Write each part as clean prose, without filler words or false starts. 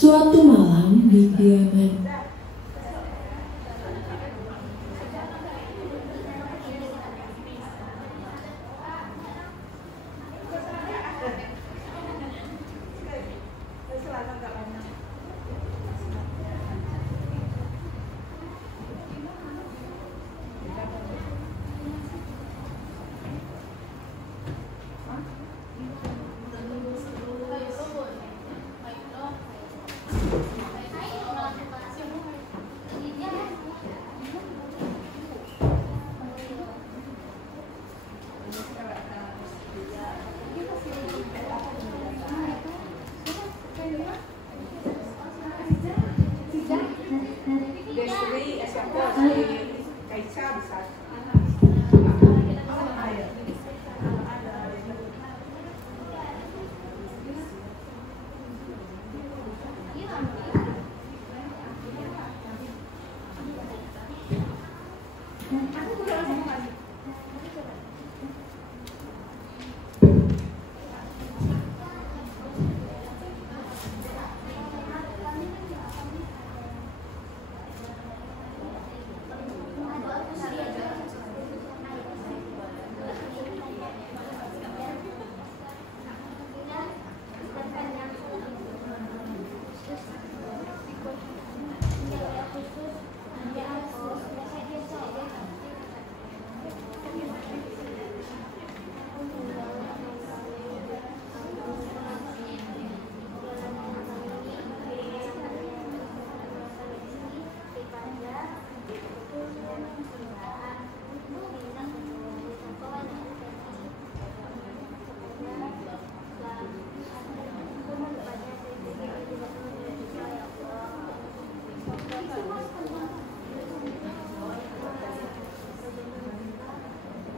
Suatu malam di kediaman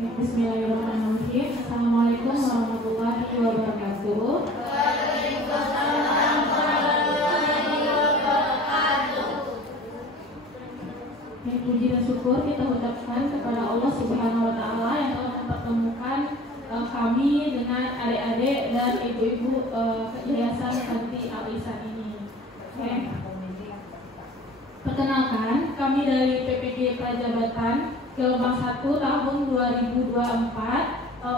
Bismillahirrahmanirrahim. Assalamualaikum warahmatullahi wabarakatuh. Waalaikumsalam warahmatullahi wabarakatuh. Puji dan syukur kita ucapkan kepada Allah Subhanahu wa Ta'ala yang telah mempertemukan kami dengan adik-adik dan ibu-ibu Yayasan Santi Al-Ihsan ini. Okay. Perkenalkan, kami dari PPG Prajabatan Gelombang 1 tahun 2024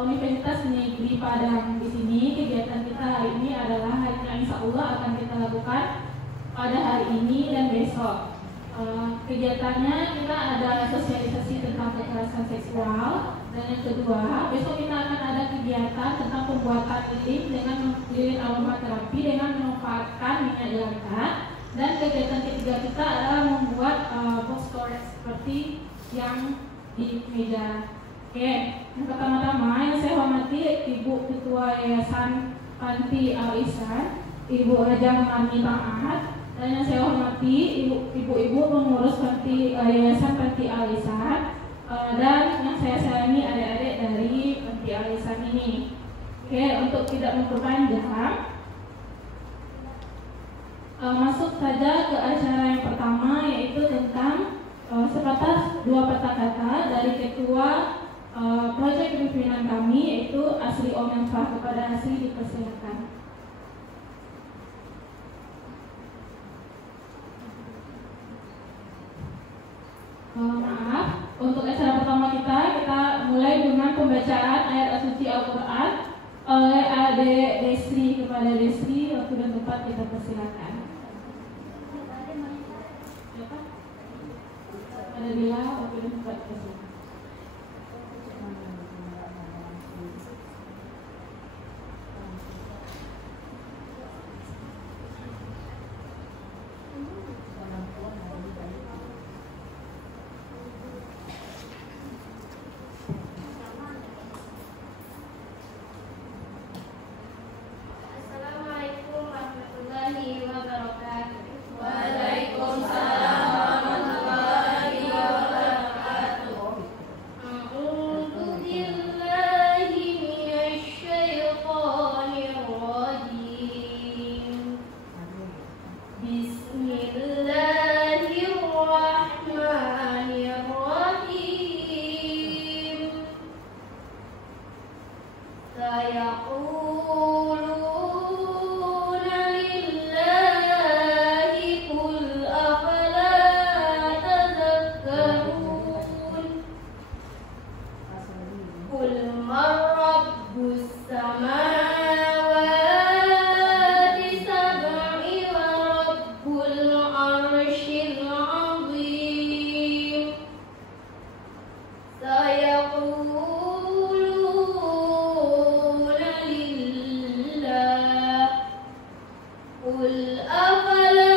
Universitas Negeri Padang. Di sini kegiatan kita hari ini adalah yang insya Allah akan kita lakukan pada hari ini dan besok. Kegiatannya kita ada sosialisasi tentang kekerasan seksual, dan yang kedua besok kita akan ada kegiatan tentang pembuatan lilin aromaterapi dengan memanfaatkan minyak jelantah, dan kegiatan ketiga kita adalah membuat poster seperti yang di meja Oke, yang pertama-tama yang saya hormati Ibu Ketua Yayasan Panti Al-Ihsan, Ibu Hajah Mani Taat, dan yang saya hormati ibu-ibu pengurus Yayasan Panti Al-Ihsan, dan yang saya sayangi adik-adik dari Panti Al-Ihsan ini. Oke, untuk tidak memperpanjang, masuk saja ke acara yang pertama, yaitu tentang sepatah dua patah kata dari Ketua proyek pimpinan kami, yaitu Asri Omenfah. Kepada Asri dipersilakan. Maaf, untuk acara pertama kita mulai dengan pembacaan ayat suci Al-Quran oleh Adik Desri. Kepada Desri, waktu dan tempat kita persilakan. Siapa? Ada dia, waktu dan tempat persilakan. Assalamualaikum warahmatullahi wabarakatuh. Waalaikumsalam warahmatullahi wabarakatuh. A'udzu billahi minasy syaithanir rajim. Bismillahirrahmanirrahim. Sayaquluna lillahi qul afala tadhakkarun. Qul man rabbus samawati sab'i wa rabbul arsyil azim. Sayaquluna lillah qul afala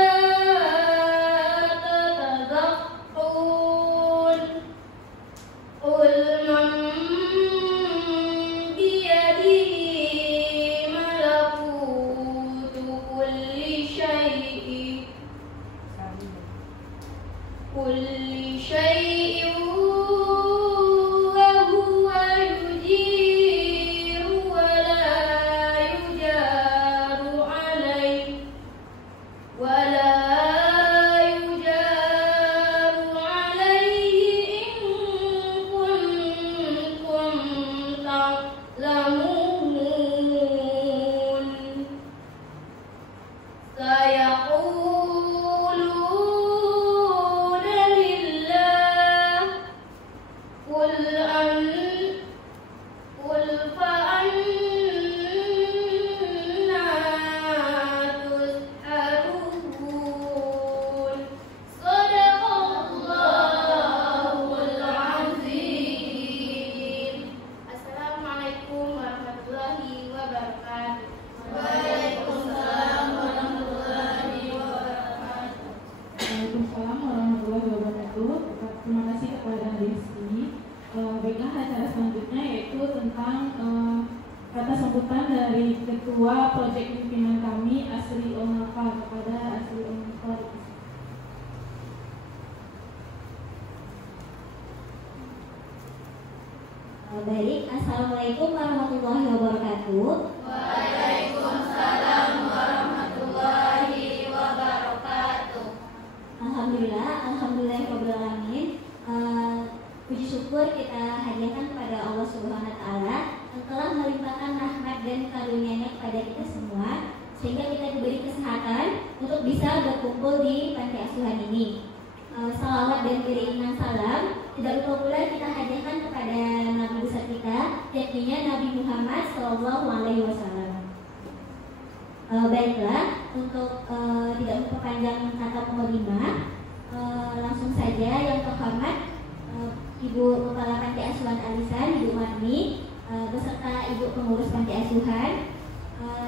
tatadhakkarun. Qul man biyadihi malakutu kulli syai'in wa huwa yujiru wa la yujaru alayhi in kuntum ta'lamun. Sayaquluna lillah qul fa anna tus'alun. Shadaqallahul azim. Assalamualaikum warahmatullahi wabarakatuh. Waalaikumsalam warahmatullahi wabarakatuh. Waalaikumsalam warahmatullahi wabarakatuh. Terima kasih kepada Desri. Baiklah, acara selanjutnya yaitu tentang kata sambutan dari Ketua Proyek Pimpinan kami, Asri Omenfah. Kepada Asri Omenfah. Baik, Assalamualaikum warahmatullahi wabarakatuh. Waalaikumsalam warahmatullahi wabarakatuh. Alhamdulillahirabbil alamin. Puji syukur kita hadiahkan kepada Allah Subhanahu wa taala yang telah melimpahkan rahmat dan karunia-Nya kepada kita semua sehingga kita diberi kesehatan untuk bisa berkumpul di panti asuhan ini. Salawat dan beriman salam tidak lupa pula kita hadiahkan kepada Nabi besar kita, yakni Nabi Muhammad SAW. Baiklah, untuk tidak memperpanjang kata mukadimah, langsung saja yang terhormat Ibu Kepala Panti Asuhan Al-Ihsan, Ibu Marni, beserta Ibu Pengurus Panti Asuhan,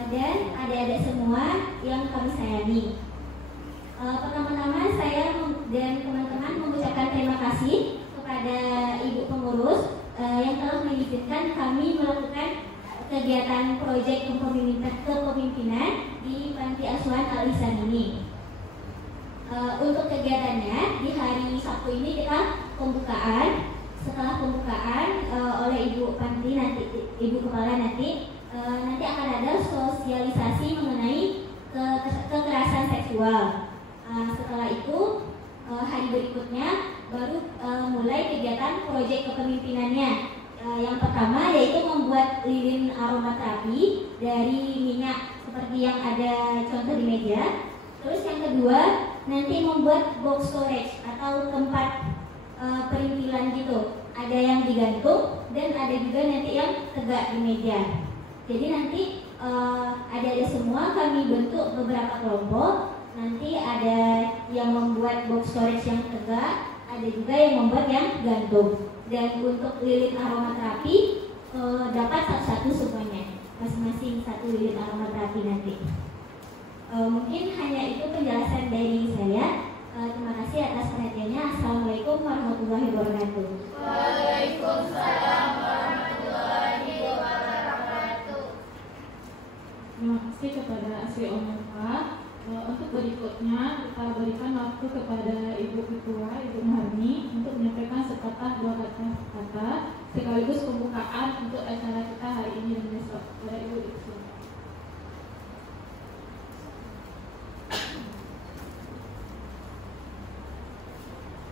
dan adik-adik semua yang kami sayangi. Pertama-tama saya dan teman-teman mengucapkan terima kasih kepada Ibu Pengurus yang telah mengizinkan kami melakukan kegiatan proyek kepemimpinan di Panti Asuhan Al-Ihsan ini. Untuk kegiatannya di hari Sabtu ini kita pembukaan. Setelah pembukaan oleh Ibu Panti nanti, Ibu Kepala nanti akan ada sosialisasi mengenai kekerasan seksual. Setelah itu hari berikutnya baru mulai kegiatan proyek kepemimpinannya. Yang pertama yaitu membuat lilin aromaterapi dari minyak seperti yang ada contoh di meja. Terus yang kedua nanti membuat box storage atau tempat perintilan gitu. Ada yang digantung dan ada juga nanti yang tegak di meja. Jadi nanti ada semua kami bentuk beberapa kelompok. Nanti ada yang membuat box storage yang tegak, ada juga yang membuat yang gantung. Dan untuk lilin aromaterapi dapat satu-satu semuanya, masing-masing satu lilin aromaterapi nanti. Mungkin hanya itu penjelasan dari saya. Terima kasih atas perhatiannya. Assalamualaikum warahmatullahi wabarakatuh. Waalaikumsalam warahmatullahi wabarakatuh. Terima kasih kepada Asri Omerfa. Untuk berikutnya kita berikan waktu kepada Ibu Ketua, Ibu Marni, untuk menyampaikan sepatah dua kata sekaligus pembukaan untuk acara kita hari ini dan besok. Kepada Ibu Ketua.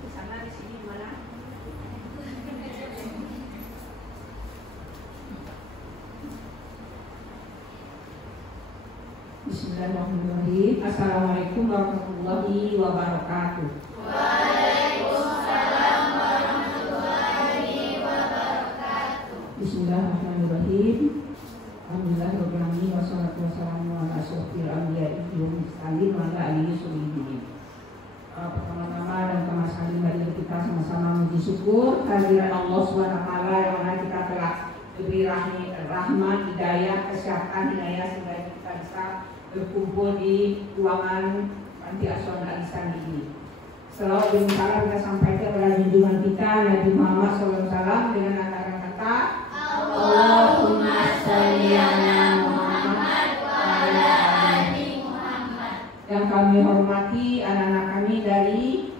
Di sana, di sini, mana? Bismillahirrahmanirrahim. Assalamualaikum warahmatullahi wabarakatuh. Waalaikumsalam warahmatullahi wabarakatuh. Bismillahirrahmanirrahim. Alhamdulillahirabbil alamin wassalatu wassalamu ala asyrofil anbiya'i wal mursalin wa ala alihi wasallam. Pertama-tama dan kali mari kita sama-sama memuji syukur kehadiran Allah SWT yang mana kita telah diberi rahmat, hidayah, kesehatan, sehingga kita bisa berkumpul di ruangan Panti Asuhan Al-Ihsan ini. Selawat dan salam kita sampaikan kepada junjungan kita Nabi Muhammad SAW dengan kata-kata Allahumma sholli ala Muhammad wa ala ali Muhammad. Yang kami hormati anak-anak kami dari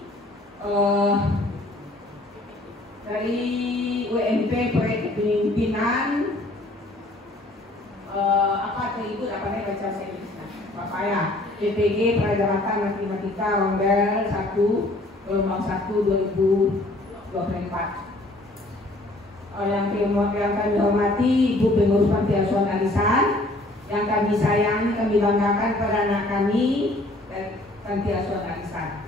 WMP Proyek Kepemimpinan apa itu Ibu apa nih baca saya Bapak ya PPG Prajaratan Matematika Rombel 1 Gelombang 1 2024. Yang kami hormati Ibu Pengurus Panti Asuhan Al-Ihsan, yang kami sayangi, kami banggakan pada anak kami dan Panti Asuhan Al-Ihsan.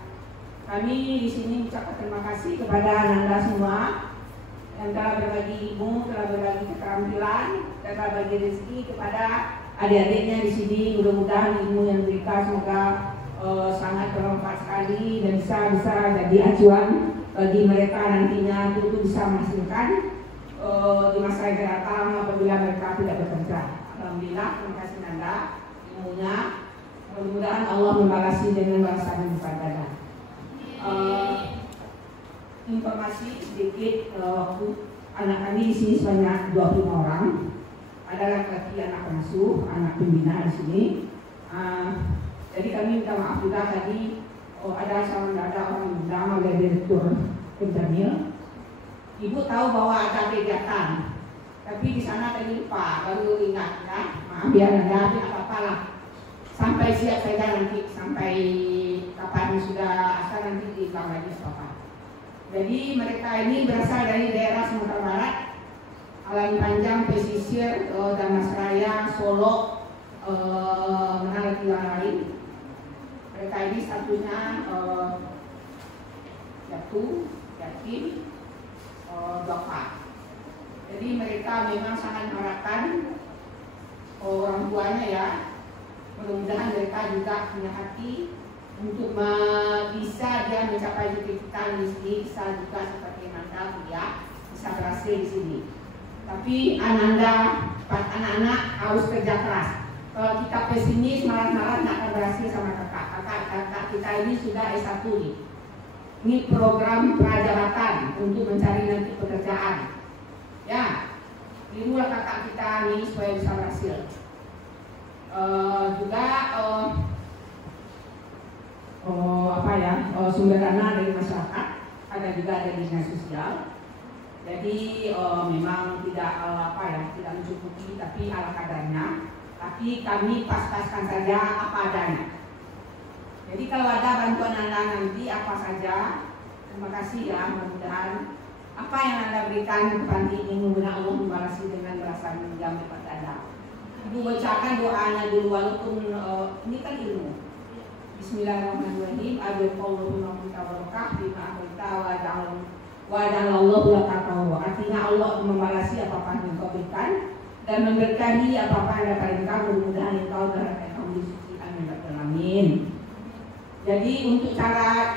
Kami di sini ucapkan terima kasih kepada Anda semua yang telah berbagi ilmu, telah berbagi keterampilan, dan telah berbagi rezeki kepada adik-adiknya di sini. Mudah-mudahan ilmu yang diberikan semoga sangat bermanfaat sekali dan bisa jadi acuan bagi mereka nantinya untuk bisa menghasilkan di masa yang akan datang apabila mereka tidak bekerja. Alhamdulillah, terima kasih Anda ilmunya. Mudah-mudahan Allah membalasi dengan balasan yang berpada. Informasi sedikit waktu anak kami di sini sebanyak 25 orang. Ada laki-laki anak pengasuh, anak pembina di sini. Jadi kami minta maaf juga tadi ada orang bernama Direktur Penjamil. Ibu tahu bahwa ada kegiatan, tapi di sana tadi lupa, baru ingat ya. Maaf ya, ada apa-apa lah. Sampai siap saja nanti, sampai kapan sudah asal nanti diulang lagi apa. Jadi mereka ini berasal dari daerah Sumatera Barat, Alami Panjang, Pesisir, Damasraya, Solo, mana lagi yang lain. Mereka ini satunya Jatuh, Yakin, Bapak. Jadi mereka memang sangat mengharapkan orang tuanya ya. Mudah-mudahan mereka juga punya hati untuk bisa dia mencapai cita-cita di sini, bisa juga seperti Anda ya, bisa berhasil di sini. Tapi anak-anak harus kerja keras. Kalau kita pesimis, malah tidak akan berhasil sama kakak kita ini sudah S1 nih. Ini program prajaratan untuk mencari nanti pekerjaan. Ya tirulah kakak kita nih supaya bisa berhasil. Juga sumber dana dari masyarakat, ada juga dari dinas sosial. Jadi memang tidak tidak mencukupi, tapi ala kadarnya. Tapi kami pas-paskan saja apa adanya. Jadi kalau ada bantuan Anda nanti apa saja, terima kasih ya, mudah-mudahan apa yang Anda berikan ke panti ini mudah-mudahan Allah membalasi dengan balasan yang berlipat ganda. Ibu bacakan doanya dulu walaupun ini kan ilmu. Bismillahirrahmanirrahim. Abiqallahu tabarakah bima akhirta wa ja'alallahu lakatahu. Artinya Allah membalasi apa-apa yang kau berikan dan memberkahi apa-apa yang dapat engkau, mudah-mudahan engkau dalam kaum suci. Amin. Jadi untuk cara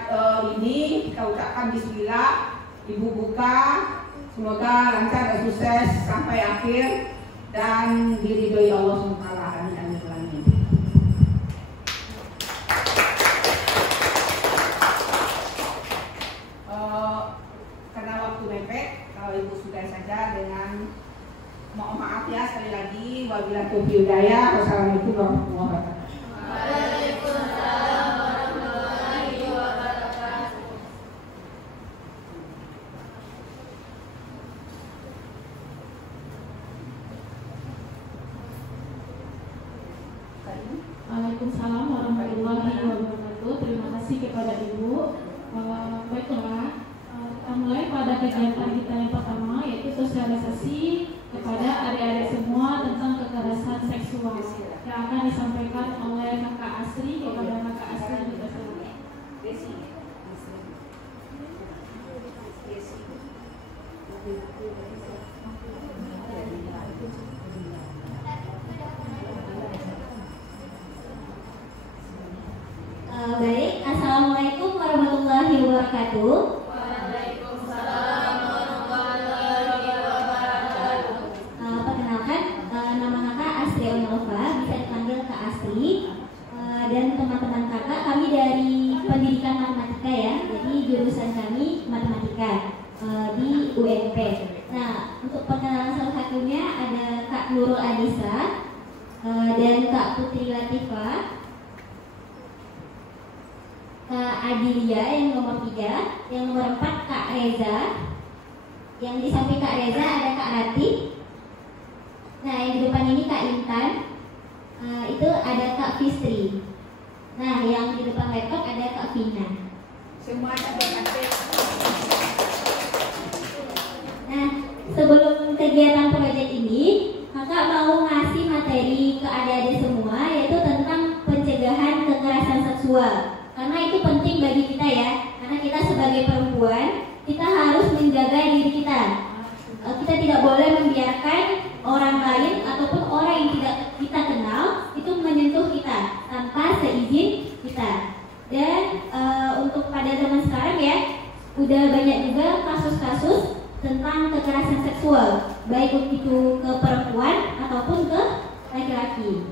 ini kita ucapkan bismillah, Ibu buka, semoga lancar dan sukses sampai akhir dan diridhoi Allah SWT. Amin amin amin. Karena waktu mepet, kalau Ibu sudah saja dengan mohon maaf ya sekali lagi. Wabillahi taufiq hidayah. Wassalamualaikum warahmatullahi wabarakatuh. Waalaikumsalam warahmatullahi wabarakatuh. Waalaikumsalam warahmatullahi wabarakatuh. Terima kasih kepada Ibu. Baiklah, kita mulai pada kegiatan kita yang pertama, yaitu sosialisasi kepada adik-adik semua tentang kekerasan seksual yang akan disampaikan oleh Kakak Asri kepada Kakak Asri juga semua. Baik, Assalamualaikum warahmatullahi wabarakatuh. Waalaikumsalam warahmatullahi wabarakatuh. Perkenalkan, nama kakak Asri Onova, bisa dipanggil Kak Asri. Dan teman-teman kakak, kami dari pendidikan matematika ya, jadi jurusan kami matematika di UNP. Nah, untuk perkenalan salah satunya ada Kak Nurul Anissa dan Kak Putri Latifah, Kak Adilia yang nomor 3, yang nomor 4 Kak Reza, yang di samping Kak Reza ada Kak Rati. Nah, yang di depan ini Kak Intan, itu ada Kak Fistri. Nah, yang di depan laptop ada Kak Vina. Semuanya berkasih. Nah, sebelum kegiatan proyek ini, kakak mau ngasih materi ke adik-adik semua, yaitu tentang pencegahan kekerasan seksual. Karena itu penting bagi kita ya, karena kita sebagai perempuan, kita harus menjaga diri kita. Kita tidak boleh membiarkan orang lain ataupun orang yang tidak kita kenal itu menyentuh kita tanpa seizin kita. Dan untuk pada zaman sekarang ya, udah banyak juga kasus-kasus tentang kekerasan seksual, baik itu ke perempuan ataupun ke laki-laki.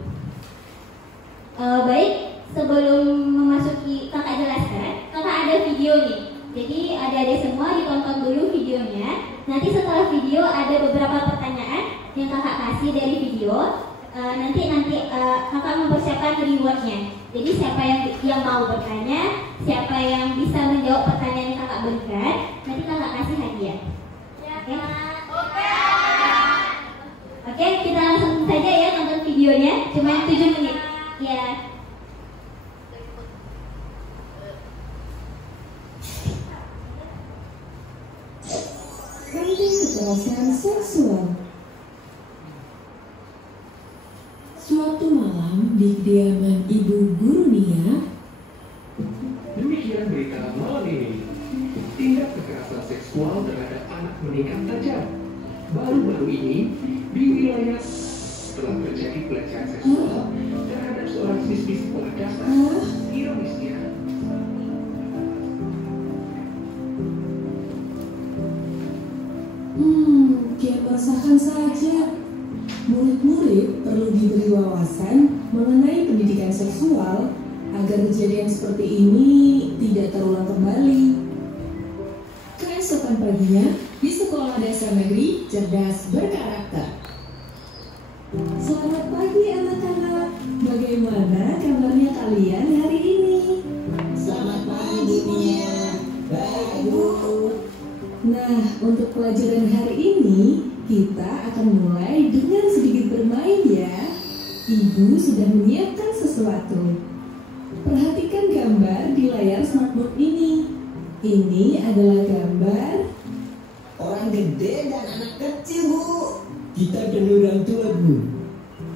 Baik, sebelum memasuki kakak jelaskan, kakak ada video nih. Jadi adik-adik semua ditonton dulu videonya. Nanti setelah video ada beberapa pertanyaan yang kakak kasih dari video. Nanti kakak mempersiapkan rewardnya. Jadi siapa yang mau bertanya, siapa yang bisa menjawab pertanyaan yang kakak berikan, nanti kakak kasih hadiah. Oke, kita langsung saja ya nonton videonya. Cuma 7 menit. Ya. Penting kekerasan seksual. Suatu malam di kediaman Ibu Guru Nia. Demikian berita malam ini. Tindak kekerasan seksual terhadap anak meningkat tajam. Baru-baru ini di wilayah telah terjadi pelecehan seksual terhadap seorang siswi sekolah dasar. Ironisnya, Kian meresahkan saja. Murid-murid perlu diberi wawasan mengenai pendidikan seksual agar kejadian seperti ini tidak terulang kembali. Keesokan paginya, di sekolah dasar negeri cerdas berkarakter. kalian hari ini? Selamat pagi, Nia. Baik, Bu. Nah, untuk pelajaran hari ini, kita akan mulai dengan sedikit bermain ya. Ibu sudah menyiapkan sesuatu. Perhatikan gambar di layar smartboard ini. Ini adalah gambar Orang gede dan anak kecil, Bu. Kita dan orang tua, Bu.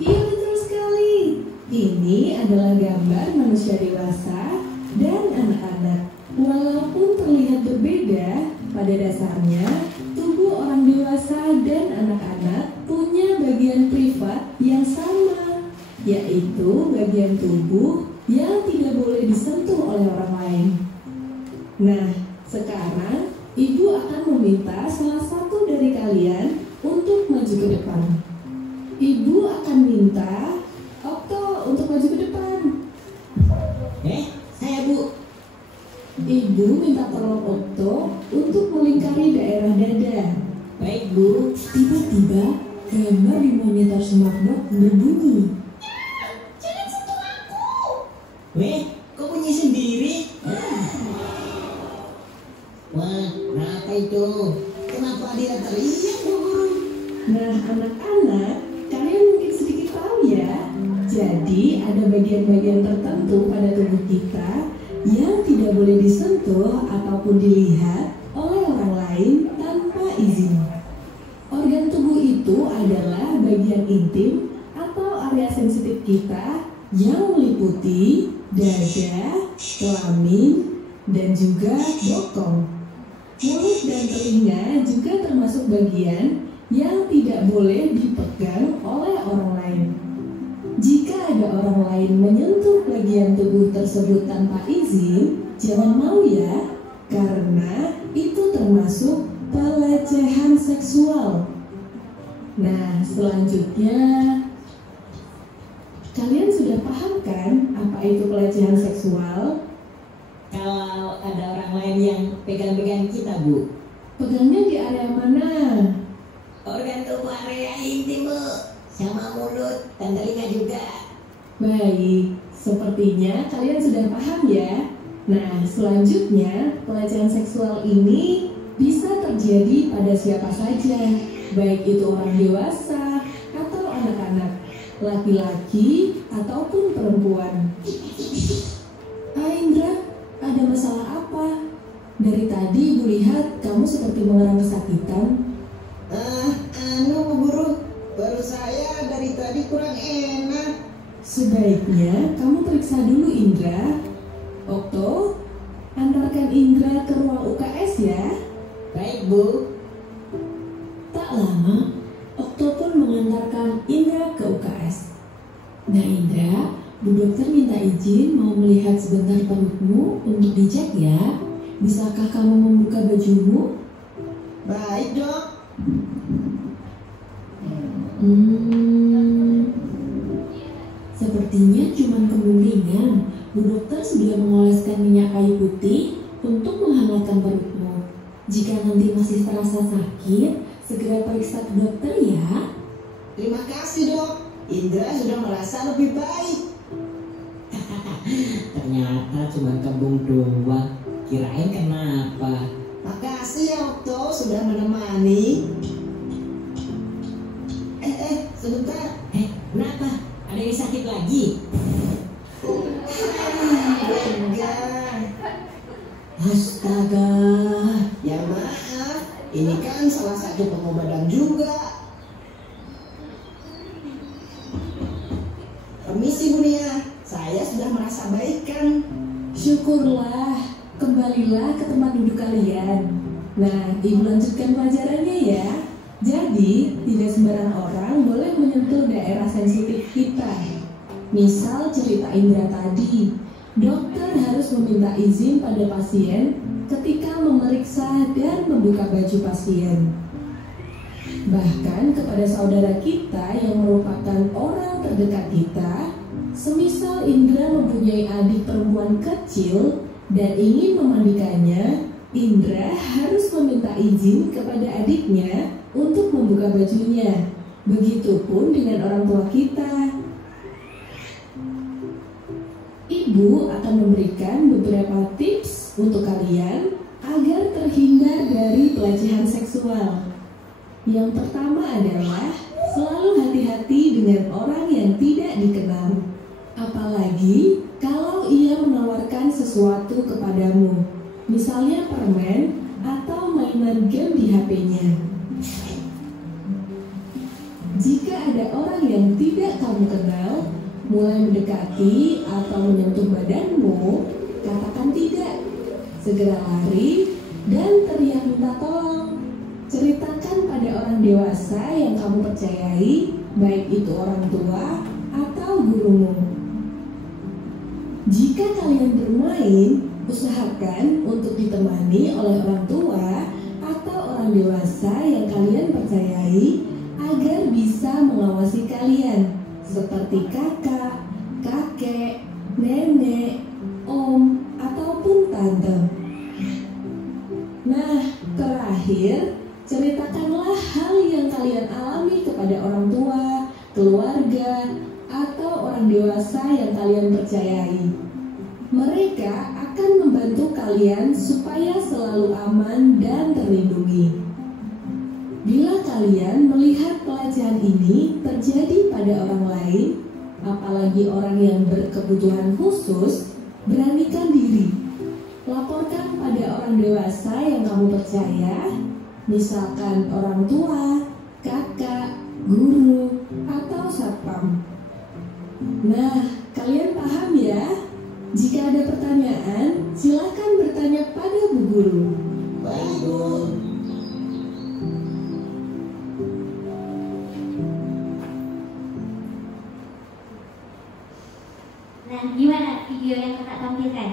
Iya, betul sekali. Ini adalah gambar manusia dewasa dan anak-anak. Walaupun terlihat berbeda, pada dasarnya tubuh orang dewasa dan anak-anak punya bagian privat yang sama, yaitu bagian tubuh yang tidak boleh disentuh oleh orang lain. Nah, sekarang Ibu akan meminta salah satu dari kalian untuk maju ke depan. Ibu akan minta Okto untuk maju ke depan. Saya, Bu. Ibu minta tolong Okto untuk melingkari daerah dada. Baik, Bu. Tiba-tiba gambar di monitor smartboard berbunyi. Jangan sentuh aku. Kok bunyi sendiri? Wah, kenapa itu? Kenapa dia teriak, Bu Guru? Nah, anak-anak, kalian mungkin sedikit tahu ya. Jadi ada bagian-bagian tertentu pada tubuh kita yang tidak boleh disentuh ataupun dilihat oleh orang lain tanpa izin. Organ tubuh itu adalah bagian intim atau area sensitif kita yang meliputi dada, kelamin, dan juga bokong. Mulut dan telinga juga termasuk bagian yang tidak boleh dipegang oleh orang lain. Jika ada orang lain menyentuh bagian tubuh tersebut tanpa izin, jangan mau ya, karena itu termasuk pelecehan seksual. Nah, selanjutnya, kalian sudah paham kan apa itu pelecehan seksual? Kalau ada orang lain yang pegang-pegang kita, Bu. Pegangnya di area mana? Organ tubuh area intim, Bu. Sama mulut dan telinga juga. Baik, sepertinya kalian sudah paham ya. Nah, selanjutnya pelecehan seksual ini bisa terjadi pada siapa saja, baik itu orang dewasa atau anak-anak, laki-laki ataupun perempuan. Indra, ada masalah apa? Dari tadi Ibu lihat kamu seperti mengalami kesakitan. Bu Guru, baru saya dari tadi kurang enak. Sebaiknya kamu periksa dulu Indra. Okto, antarkan Indra ke ruang UKS ya. Baik, Bu. Tak lama, Okto pun mengantarkan Indra ke UKS. Nah Indra, Bu dokter minta izin mau melihat sebentar perutmu untuk dicek ya. Bisakah kamu membuka bajumu? Baik, Dok. Sepertinya cuma kembung ringan. Bu dokter sudah mengoleskan minyak kayu putih untuk menghangatkan perutmu. Jika nanti masih terasa sakit, segera periksa ke dokter ya. Terima kasih, Dok. Indra sudah merasa lebih baik. Ternyata cuma kembung doang. Kirain kenapa? Makasih ya, Okto, sudah menemani. Sebentar. Kenapa? Ada yang sakit lagi? Enggak. Astaga. Ya maaf, ini kan salah satu pengobatan juga. Permisi Bu Nia, saya sudah merasa baik kan? Syukurlah, kembalilah ke tempat duduk kalian. Nah, Ibu lanjutkan pelajarannya ya. Jadi, tidak sembarang orang boleh menyentuh daerah sensitif kita. Misal cerita Indra tadi, dokter harus meminta izin pada pasien ketika memeriksa dan membuka baju pasien. Bahkan kepada saudara kita yang merupakan orang terdekat kita, semisal Indra mempunyai adik perempuan kecil dan ingin memandikannya, Indra harus meminta izin kepada adiknya untuk membuka bajunya. Begitupun dengan orang tua kita. ibu akan memberikan beberapa tips untuk kalian agar terhindar dari pelecehan seksual. Yang pertama adalah selalu hati-hati dengan orang yang tidak dikenal, apalagi kalau ia menawarkan sesuatu kepadamu, misalnya permen atau mainan game di HP-nya. Jika ada orang yang tidak kamu kenal mulai mendekati atau menyentuh badanmu, katakan tidak. Segera lari dan teriak minta tolong. Ceritakan pada orang dewasa yang kamu percayai, baik itu orang tua atau gurumu. Jika kalian bermain, usahakan untuk ditemani oleh orang tua atau orang dewasa yang kalian percayai agar bisa mengawasi kalian, seperti kakak, kakek, nenek, om, ataupun tante. Nah, terakhir, ceritakanlah hal yang kalian alami kepada orang tua, keluarga, atau orang dewasa yang kalian percayai. Mereka akan membantu kalian supaya selalu aman dan terlindungi. Bila kalian melihat pelecehan ini terjadi pada orang lain, apalagi orang yang berkebutuhan khusus, beranikan diri. Laporkan pada orang dewasa yang kamu percaya, misalkan orang tua, kakak, guru, atau satpam. Nah, kalian paham ya? Jika ada pertanyaan, silakan bertanya pada Bu Guru. Baik, Bu. Nah, gimana video yang kakak tampilkan?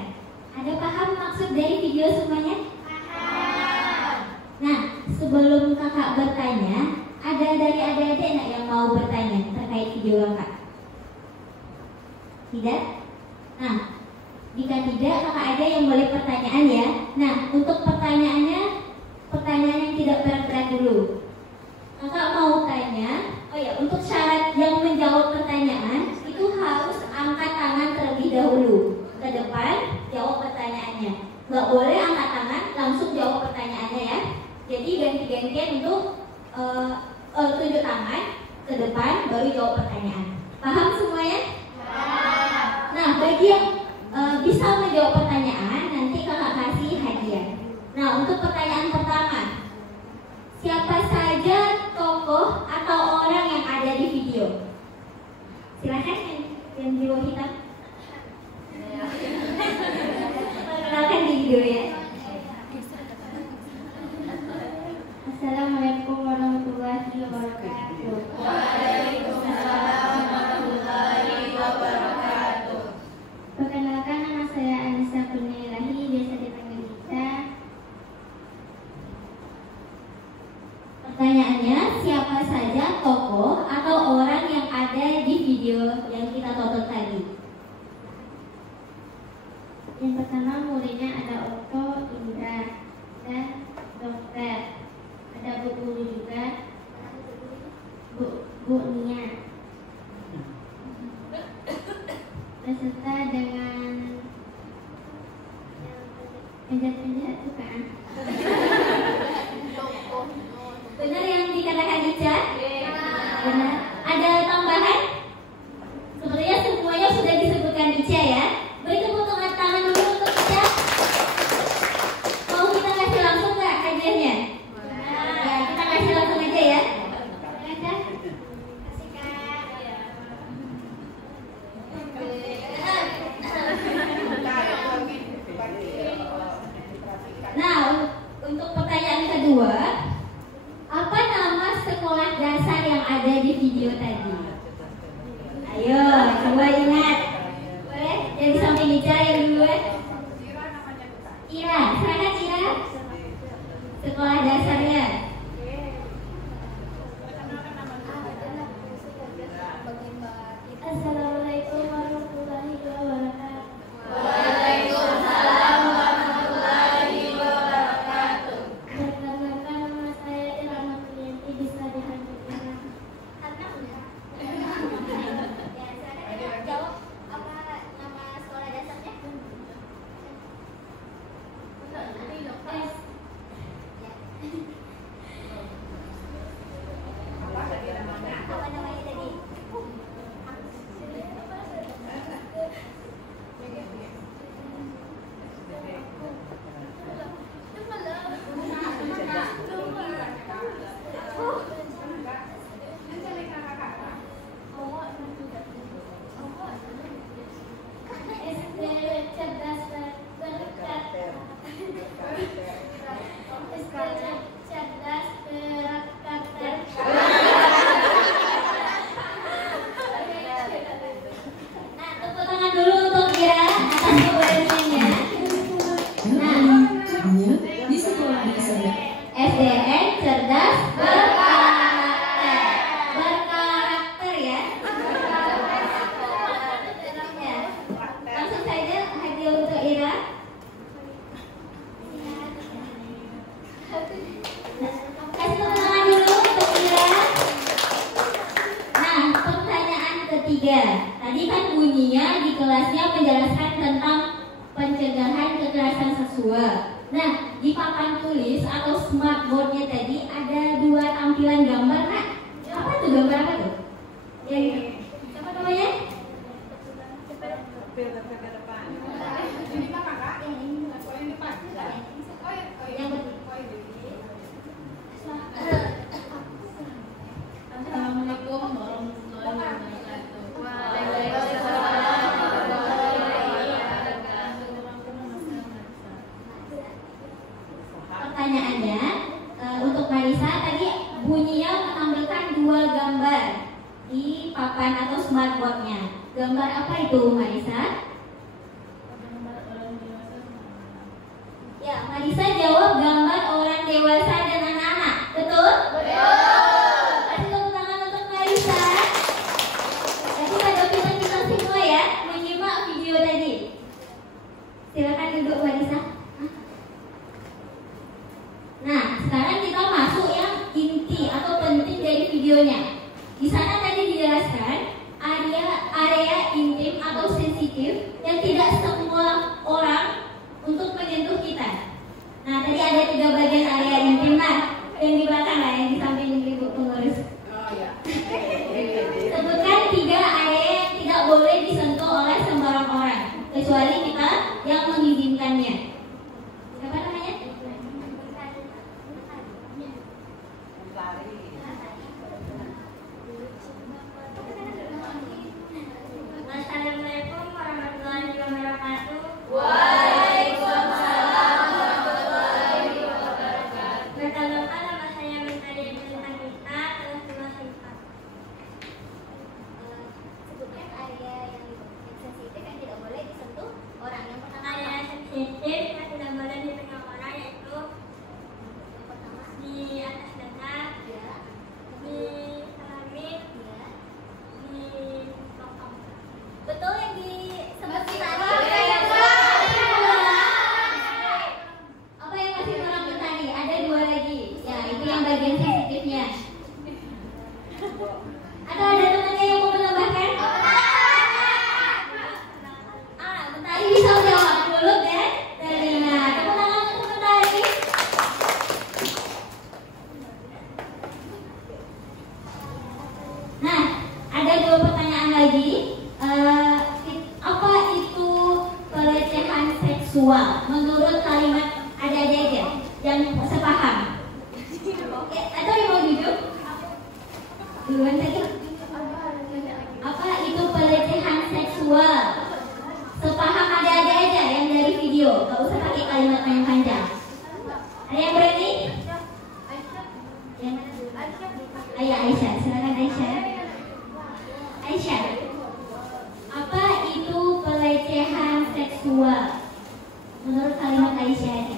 Ada paham maksud dari video semuanya? Paham. Nah, sebelum kakak bertanya, ada dari adik-adik yang mau bertanya terkait video kakak? Tidak? Nah, jika tidak, kakak ada yang boleh pertanyaan ya. Nah, untuk pertanyaannya, pertanyaan yang tidak berat-berat dulu. Kakak mau tanya, untuk syarat yang menjawab pertanyaan itu harus angkat tangan terlebih dahulu. Ke depan, jawab pertanyaannya. Nggak boleh angkat tangan, langsung jawab pertanyaannya ya. Jadi ganti-gantian untuk tunjuk tangan, ke depan, baru jawab pertanyaan. Paham semuanya? Paham. Nah, bagi yang bisa menjawab pertanyaan, nanti kakak kasih hadiah. Nah, untuk pertanyaan pertama, siapa saja tokoh atau orang yang ada di video? Silakan yang di bawah hitam. Perkenalkan diri dulu ya. Assalamualaikum warahmatullahi wabarakatuh. Waalaikumsalam warahmatullahi wabarakatuh. Perkenalkan, nama saya Anissa Kurniairahi, biasa dipanggil Ica. Pertanyaannya, siapa saja tokoh atau orang yang ada di video yang kita tonton tadi? Yang pertama muridnya ada Otto, Indra, dan dokter. Ada Bu Guru juga, Bu Nia. Beserta dengan penjahat-penjahat itu kan? Benar yang dikatakan Ica? Benar. Ada tambahan? Sepertinya semuanya sudah disebutkan Ica ya. Beri tepuk tangan dulu untuk Ica. Mau kita kasih langsung nggak hadiahnya? Ya, kita kasih langsung aja ya. Ada? Kasih Kak. Nah, untuk pertanyaan kedua, apa nama sekolah dasar yang ada di video tadi? Ayo, coba ingat. Boleh? Yang di samping Ica yang duluan. Ira, silakan Ira. Sekolah dasarnya. Assalamualaikum warahmatullahi wabarakatuh. Waalaikumsalam warahmatullahi wabarakatuh. Perkenalkan, nama saya Irama Priyanti, bisa dihadirkan. Ya, silakan jawab. gambar apa tuh? Yang apa namanya? Assalamualaikum warahmatullahi wabarakatuh. Pertanyaannya untuk Marisa tadi bunyinya menampilkan 2 gambar di papan atau smartboardnya. Gambar apa itu Marisa? Ya, Marisa jawab gambar orang dewasa dan anak-anak. Betul? Betul. Kasih tepuk tangan untuk Marisa. Jadi pada kita semua ya menyimak video tadi. Silakan duduk Marisa. Nah, sekarang kita masuk yang inti atau penting dari videonya. Di sana tadi dijelaskan area intim atau sensitif yang tidak semua orang untuk menyentuh kita. Nah, tadi ada 3 bagian area intim. Nah, yang di belakang lah, yang di samping ibu pengurus. Sebutkan 3 area yang tidak boleh disentuh oleh sembarang orang, kecuali kita yang mengizinkannya. Siapa namanya? Assalamualaikum warahmatullahi wabarakatuh. Waalaikumsalam warahmatullahi wabarakatuh. Perkenalkan, nama saya Mentari Bintang Kita, kelas 2 Sebutkan area yang sensitif yang tidak boleh disentuh orang. Yang pertama Area sensitif yang tidak boleh dipegang orang yaitu yang pertama di atas dada, ya, di kelamin, ya. di bokong. Betul yang disebut tadi. Apa yang masih kurang tadi? Ada 2 lagi. Ya, itu yang bagian sensitifnya. Atau ada temannya yang mau menambahkan? Mentari bisa jawab mulut dan telinga. Tepuk tangan untuk Mentari. Nah, ada 2 pertanyaan lagi. Apa itu pelecehan seksual menurut kalimat ada-ada aja yang sepaham? Oke, atau yang mau jujur? Duluan tadi. Apa itu pelecehan seksual? Sepaham ada-ada aja yang dari video, gak usah pakai kalimat yang panjang. Ada yang berani? Yang mana dulu? Ayah Aisyah, silakan Aisyah. Aisyah, apa itu pelecehan seksual menurut kalimat Aisyah aja?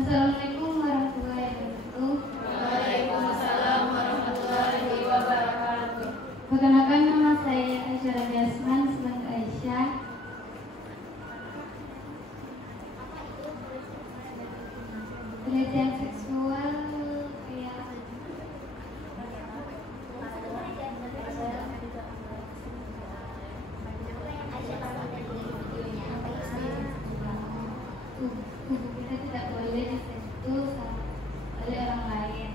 Assalamualaikum warahmatullahi wabarakatuh. Waalaikumsalam warahmatullahi wabarakatuh. Perkenalkan, nama saya Aisyah Rabiasman, sedang Aisyah. Pelecehan seksual kayak tubuh kita tidak boleh disentuh oleh orang lain.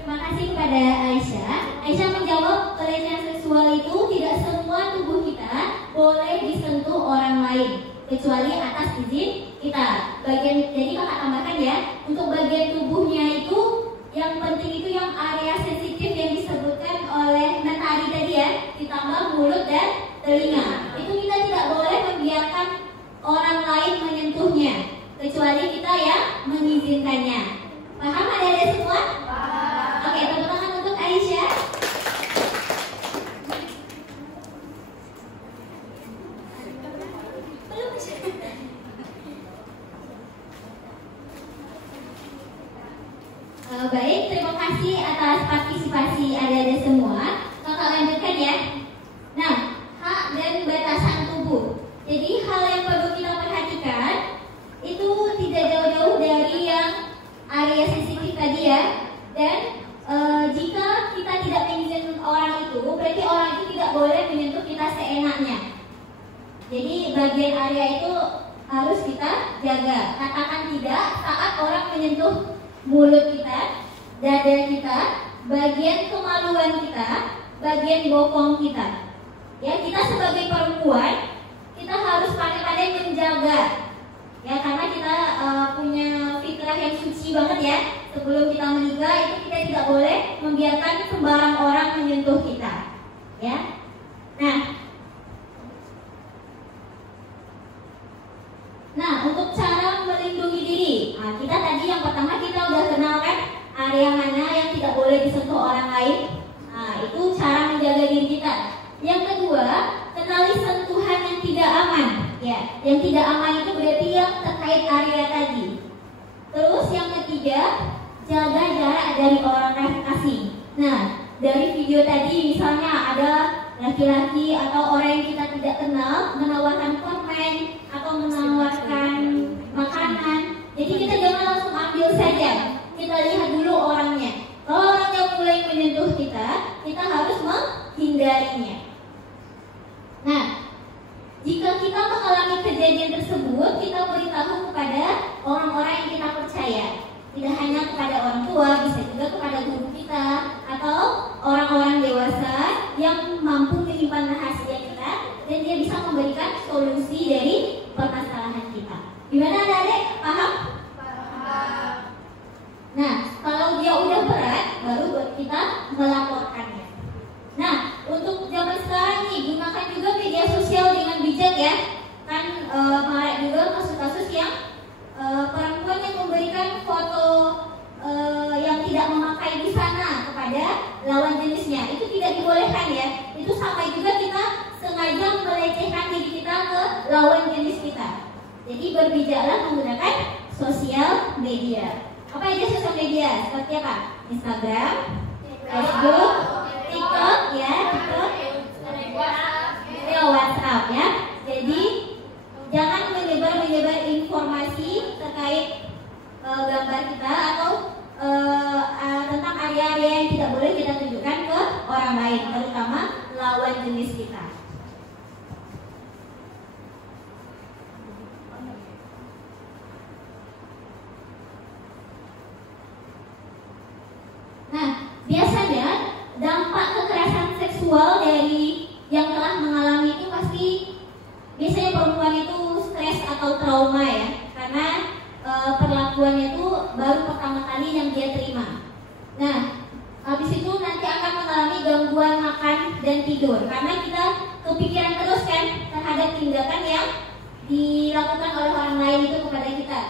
Terima kasih kepada Aisyah. Aisyah menjawab pelecehan seksual itu tidak semua tubuh kita boleh disentuh orang lain kecuali atas izin kita. Jadi kakak tambahkan ya, untuk bagian tubuhnya itu yang penting itu yang area sensitif yang disebutkan oleh Mentari tadi ya, ditambah mulut dan telinga. Itu kita tidak boleh membiarkan orang lain menyentuhnya kecuali kita yang mengizinkannya. Paham adik-adik semua? Oke, tepuk tangan untuk Aisyah. Baik, terima kasih atas partisipasi adik-adik semua. Kakak lanjutkan ya. Nah, hak dan batasan tubuh. Jadi hal yang perlu kita perhatikan itu tidak jauh-jauh dari yang area sensitif tadi ya. Dan jika kita tidak mengizinkan orang itu, berarti orang itu tidak boleh menyentuh kita seenaknya. Jadi bagian area itu harus kita jaga. Katakan tidak saat orang menyentuh mulut kita, dada kita, bagian kemaluan kita, bagian bokong kita. Ya, kita sebagai perempuan kita harus pandai-pandai menjaga. Ya, karena kita punya fitrah yang suci banget ya. Sebelum kita menikah itu kita tidak boleh membiarkan sembarang orang menyentuh kita. Ya. Nah, untuk cara melindungi diri, kita tadi yang pertama kita udah kenal kan area mana yang tidak boleh disentuh orang lain. Nah, itu cara menjaga diri kita. Yang kedua, kenali sentuhan yang tidak aman. Ya, yang tidak aman itu berarti yang terkait area tadi. Terus yang ketiga, jaga jarak dari orang asing. Nah, dari video tadi misalnya ada laki-laki atau orang yang kita tidak kenal menawarkan permen atau menawarkan makanan. Jadi kita jangan langsung ambil saja. Kita lihat dulu orangnya. Kalau orangnya mulai menyentuh kita, kita harus menghindarinya. Nah, jika kita mengalami kejadian tersebut, kita beritahu kepada orang-orang yang kita percaya. Tidak hanya kepada orang tua, bisa juga kepada guru kita atau orang-orang dewasa yang mampu menyimpan rahasia kita dan dia bisa memberikan solusi dari permasalahan kita. Gimana adik? Paham? Paham. Nah, kalau dia udah berat, baru buat kita melaporkannya. Nah, untuk zaman sekarang nih, gunakan juga media sosial dengan bijak ya. Kan marak juga kasus-kasus yang perempuan yang memberikan foto yang tidak memakai busana kepada lawan jenisnya. Itu tidak dibolehkan ya. Itu sama juga kita sengaja melecehkan diri kita ke lawan jenis kita. Jadi berbijaklah menggunakan sosial media. Apa aja sosial media? Seperti apa? Instagram, Facebook, TikTok ya, WhatsApp ya. Jadi jangan menyebar informasi terkait gambar kita atau tentang area-area yang tidak boleh kita tunjukkan ke orang lain, terutama lawan jenis kita. Nah, biasanya dampak kekerasan seksual dari yang telah mengalami itu pasti biasanya perempuan itu stres atau trauma ya, karena perlakuannya itu baru pertama kali yang dia terima. Nah, habis itu nanti akan mengalami gangguan makan dan tidur karena kita kepikiran terus kan terhadap tindakan yang dilakukan oleh orang lain itu kepada kita.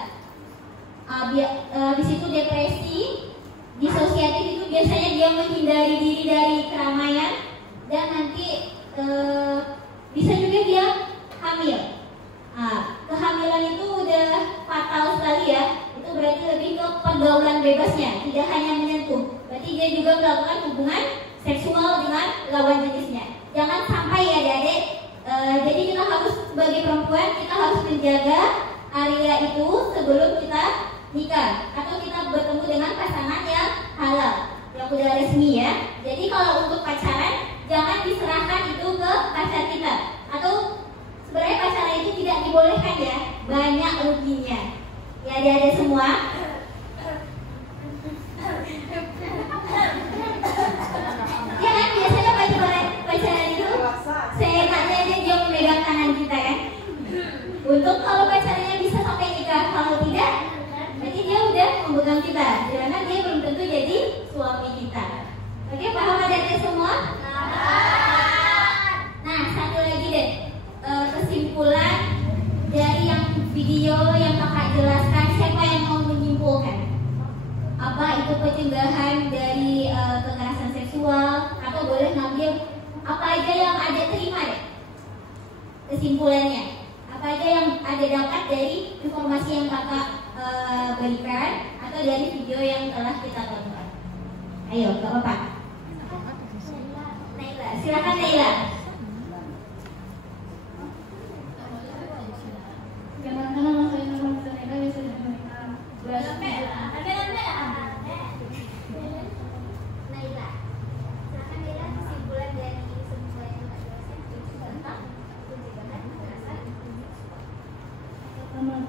Habis itu depresi, disosiatif itu biasanya dia menghindari diri dari keramaian dan nanti bisa juga dia hamil. Kehamilan itu udah fatal sekali ya. Itu berarti lebih ke pergaulan bebasnya, tidak hanya menyentuh. Berarti dia juga melakukan hubungan seksual dengan lawan jenisnya. Jangan sampai ya adik-adik. Jadi kita harus sebagai perempuan kita harus menjaga area itu sebelum kita nikah atau kita bertemu dengan pasangan yang halal, yang udah resmi ya. Jadi kalau untuk pacaran jangan diserahkan itu ke pacar kita atau sebenarnya pacaran itu tidak dibolehkan ya, banyak ruginya. Ya adik-adik semua. Ya kan biasanya pacaran itu seenaknya dia memegang tangan kita kan. Untuk kalau pacarannya bisa sampai nikah, kalau tidak berarti dia udah memegang kita, karena dia belum tentu jadi suami kita. Oke, paham adik-adik semua? Nah, satu lagi deh, kesimpulan dari yang video yang kakak jelaskan, siapa yang mau menyimpulkan? Apa itu pencegahan dari kekerasan seksual? Atau boleh ngambil apa aja yang ada terima deh? Kesimpulannya, apa aja yang ada dapat dari informasi yang kakak berikan atau dari video yang telah kita tonton? Ayo, gak apa-apa. Naila, silakan Naila. Naila, silakan Naila kesimpulan dari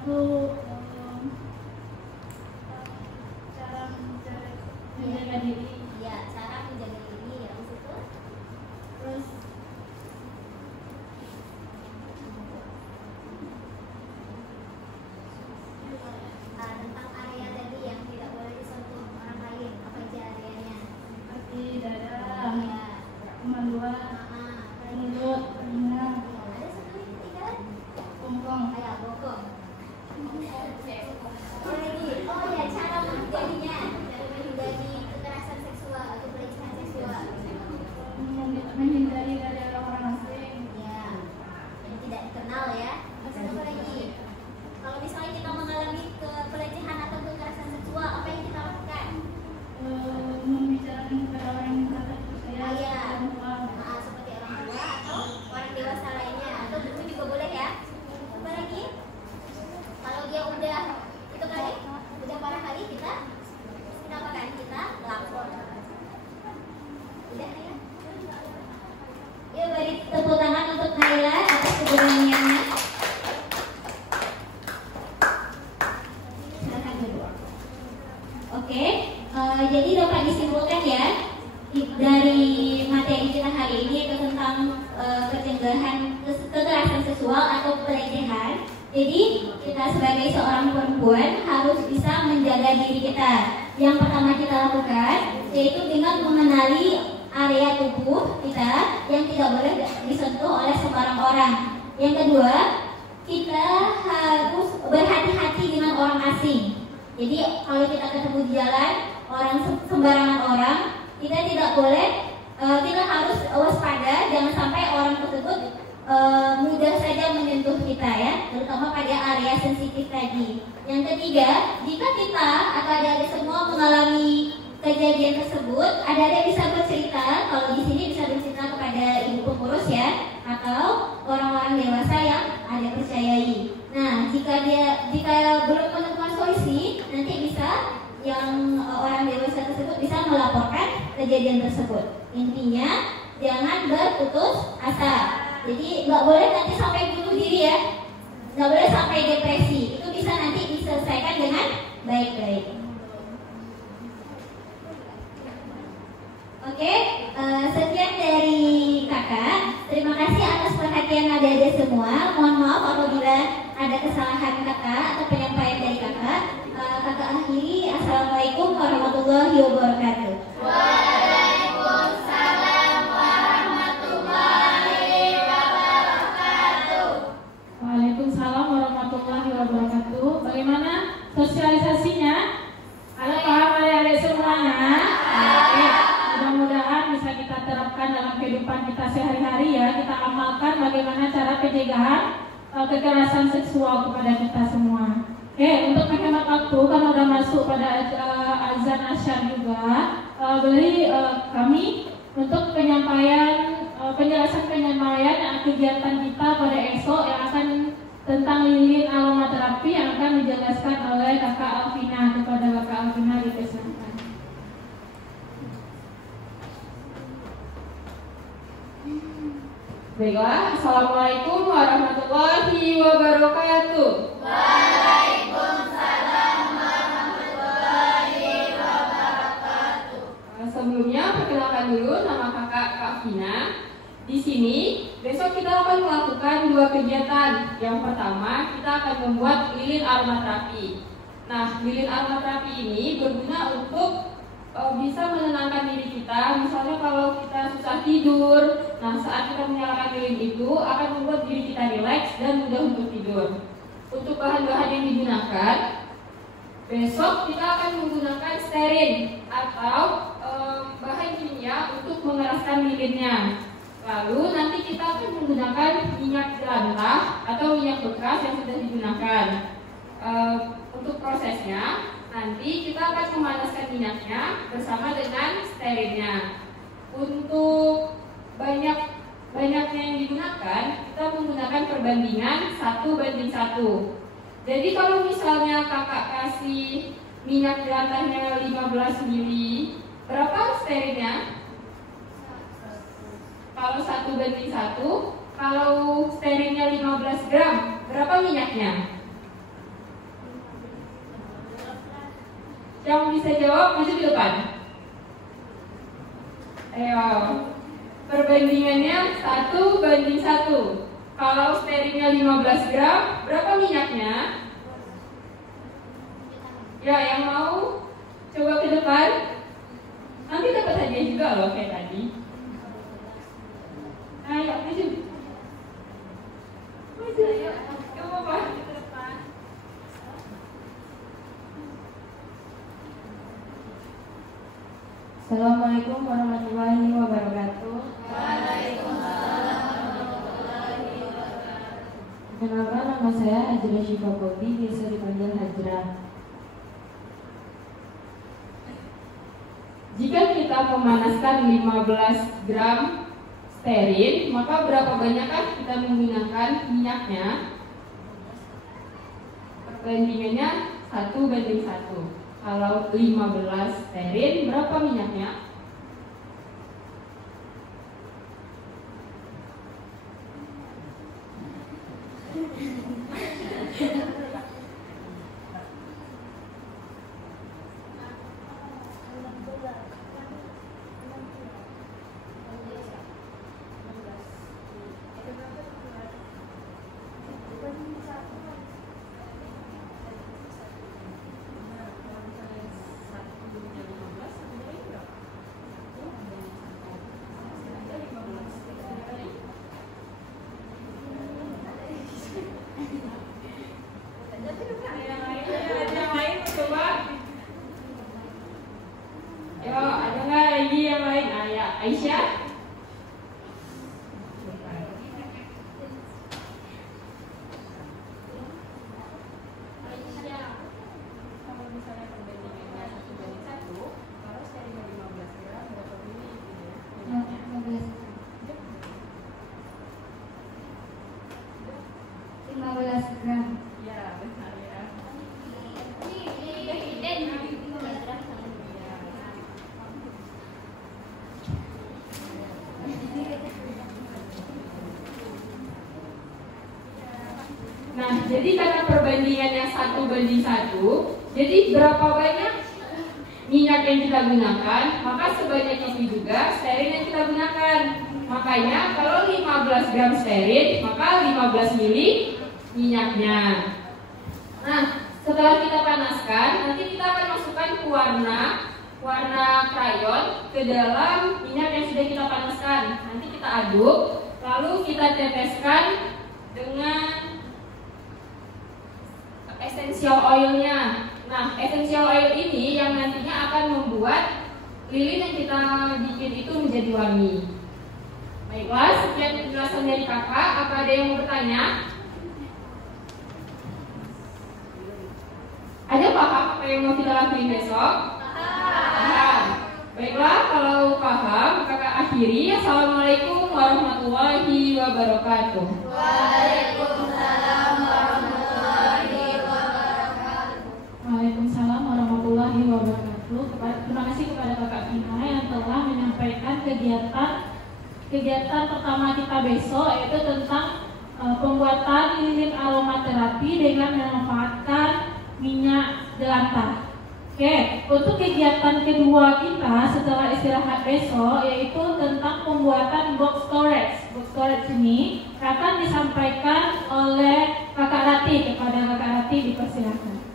satu cara menjaga diri. Ya, cara menjaga diri. Habis itu Terus tentang area tadi yang tidak boleh disentuh orang lain. Apa aja areanya? seperti dada, Ya. kemaluan, mulut, telinga, Ada satu yang ketiga? bokong. Ayah bokong. Oh lagi, oh ya cara menghindarinya, cara menghindari kekerasan seksual atau pelecehan seksual. Menghindari dari orang-orang asing. Ya, yang tidak dikenal ya. Terus apa lagi? Kalau misalnya kita mengalami pelecehan atau kekerasan seksual, apa yang kita lakukan? Membicarakan kepada orang yang tidak percaya. Iya. orang tua. Seperti orang tua atau orang dewasa lainnya, atau guru juga boleh ya. Apa lagi? Kalau dia udah itu kali, udah parah kali kita apakan? Kita lapor. Udah ya. Ya beri tepuk tangan untuk Naila atas keberaniannya. Silakan dulu. Oke, jadi dapat disimpulkan ya dari materi kita hari ini itu tentang pencegahan kekerasan seksual atau pelecehan. Jadi kita sebagai seorang perempuan harus bisa menjaga diri kita. Yang pertama kita lakukan yaitu dengan mengenali area tubuh kita yang tidak boleh disentuh oleh sembarang orang. Yang kedua, kita harus berhati-hati dengan orang asing. Jadi kalau kita ketemu di jalan orang sembarangan orang, kita tidak boleh, kita harus waspada, jangan sampai orang tersebut mudah saja menyentuh kita ya, terutama pada area sensitif tadi. Yang ketiga, jika kita atau adik-adik semua mengalami kejadian tersebut, adik-adik bisa bercerita. Kalau di sini bisa bercerita kepada ibu pengurus ya, atau orang-orang dewasa yang ada percayai. Nah, jika belum menemukan solusi, nanti bisa yang orang dewasa tersebut bisa melaporkan kejadian tersebut. Intinya jangan berputus asa. Jadi nggak boleh nanti sampai bunuh diri ya, nggak boleh sampai depresi. Itu bisa nanti diselesaikan dengan baik-baik. Oke, sekian dari kakak. Terima kasih atas perhatian adik-adik semua. Mohon maaf apabila ada kesalahan kakak atau penyampaian dari kakak. Kakak akhiri. Assalamualaikum warahmatullahi wabarakatuh. Waalaikumsalam warahmatullahi wabarakatuh. Waalaikumsalam warahmatullahi wabarakatuh. Bagaimana sosialisasinya? Ada paham adik-adik semuanya? Oke. Mudah-mudahan bisa kita terapkan dalam kehidupan kita sehari-hari ya. Kita amalkan bagaimana cara pencegahan kekerasan seksual kepada kita semua. Oke, untuk menghemat waktu karena udah masuk pada azan asyar juga, beri kami untuk penjelasan penyampaian kegiatan kita pada esok yang akan tentang lilin aromaterapi yang akan dijelaskan oleh Kakak Alvina. Kepada Kakak Alvina dipersilakan. Baiklah, Assalamualaikum warahmatullahi wabarakatuh. Waalaikumsalam warahmatullahi wabarakatuh. Sebelumnya perkenalkan dulu nama kakak Kak Vina. Di sini besok kita akan melakukan dua kegiatan. Yang pertama kita akan membuat lilin aromaterapi. Nah, lilin aromaterapi ini berguna untuk bisa menenangkan diri kita. Misalnya kalau kita susah tidur, nah saat kita menyalakan lilin itu akan membuat diri kita rileks dan mudah untuk tidur. Untuk bahan-bahan yang digunakan, besok kita akan menggunakan stearin atau bahan kimia untuk mengeraskan lilinnya. Lalu nanti kita akan menggunakan minyak jelantah atau minyak bekas yang sudah digunakan. Untuk prosesnya, nanti kita akan memanaskan minyaknya bersama dengan stearinnya. Untuk banyaknya yang digunakan, kita menggunakan perbandingan 1:1. Jadi kalau misalnya kakak kasih minyak jelantahnya 15 ml, berapa stearinnya? Kalau 1:1, kalau stearinnya 15 gram, berapa minyaknya? Yang bisa jawab maju ke depan. Ayo. Perbandingannya 1:1. Kalau stearinnya 15 gram, berapa minyaknya? Ya, yang mau coba ke depan. Nanti dapat hadiah juga loh kayak tadi. Ayo, maju. Maju, ayo. Coba apa? Ke depan. Assalamualaikum warahmatullahi wabarakatuh. Waalaikumsalam warahmatullahi wabarakatuh. Kenalkan, nama saya Hajra Syifa Kobi, biasa dipanggil Hajra. Jika kita memanaskan 15 gram stearin, maka berapa banyakkah kita menggunakan minyaknya? Perbandingannya 1:1. Kalau 15 stearin, berapa minyaknya? Aisyah? Kalau misalnya perbandingannya 1:1, kalau stearinnya 15 gram, berapa mili? 15 gram. Ya, benar ya. Nah, jadi karena perbandingannya 1:1, jadi berapa banyak minyak yang kita gunakan, maka sebanyak itu juga stearin yang kita gunakan. Makanya kalau 15 gram stearin, maka 15 mili minyaknya. Nah, setelah kita panaskan, nanti kita akan masukkan ke warna krayon ke dalam minyak yang sudah kita panaskan. Nanti kita aduk, lalu kita teteskan dengan essential oilnya. Nah, essential oil ini yang nantinya akan membuat lilin yang kita bikin itu menjadi wangi. Baiklah, sekian penjelasan dari kakak. Apa ada yang mau bertanya? Ada paham apa yang mau kita lakuin besok? Paham. Baiklah, kalau paham, kakak akhiri. Assalamualaikum warahmatullahi wabarakatuh. Waalaikumsalam warahmatullahi wabarakatuh. Waalaikumsalam warahmatullahi wabarakatuh. Terima kasih kepada Kakak Vina yang telah menyampaikan kegiatan pertama kita besok, yaitu tentang pembuatan lilin aromaterapi dengan memanfaatkan minyak jelantah. Oke, untuk kegiatan kedua kita setelah istirahat besok, yaitu tentang pembuatan box storage. Box storage ini akan disampaikan oleh Kakak Rati. Kepada Kakak Rati dipersilakan.